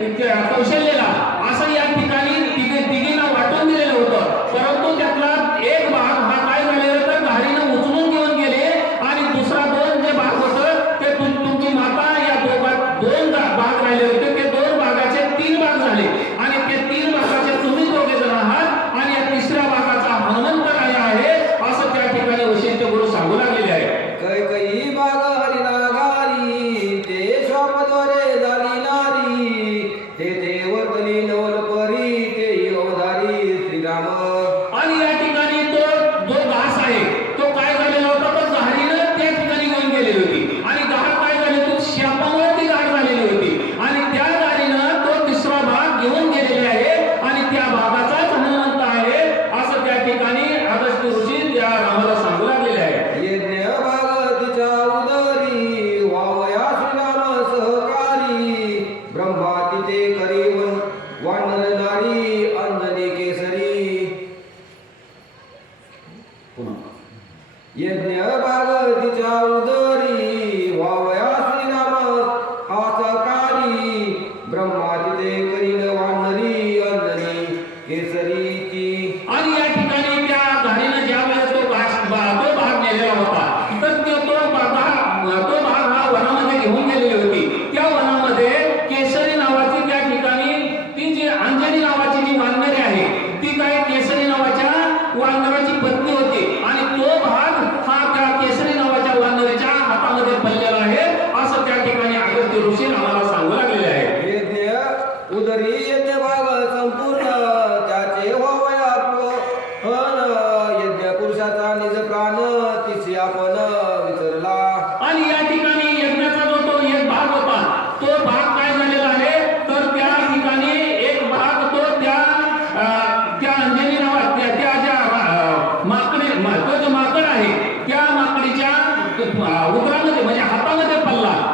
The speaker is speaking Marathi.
कौशल्यला असं या ठिकाणी तिघे तिघींना वाटून दिलेलं होतं. परंतु त्यातला एक भाग हा काय झालेला तर घारीनं उचलून घेऊन गेले आणि दुसरा दोन जे भाग होत ते तुमची माता या दोघात दोन भाग राहिले होते. ते दोन भागाचे तीन भाग झाले. आणि ते तीन भागाचे तुम्ही दोघे जण आहात आणि या तिसऱ्या भागाचा हनुमंत राजा आहे असं त्या ठिकाणी वशिष्ठ गुरु सांगू लागलेले आहे. काही काही भाग पुन्हा. यज्ञ बाग तिच्या उदरी यज्ञ संपूर्ण त्याचे होवया यज्ञ पुरुषाचा निज प्राण तिची आपण विसरला. आणि या ठिकाणी यज्ञाचा जो तो एक भाग होता तो भाग काय झालेला आहे? तर त्या ठिकाणी एक भाग तो त्या त्या अंजनी नावात त्या ज्या माकडे तो माकड आहे त्या माकडीच्या उतरामध्ये म्हणजे हातामध्ये पडला.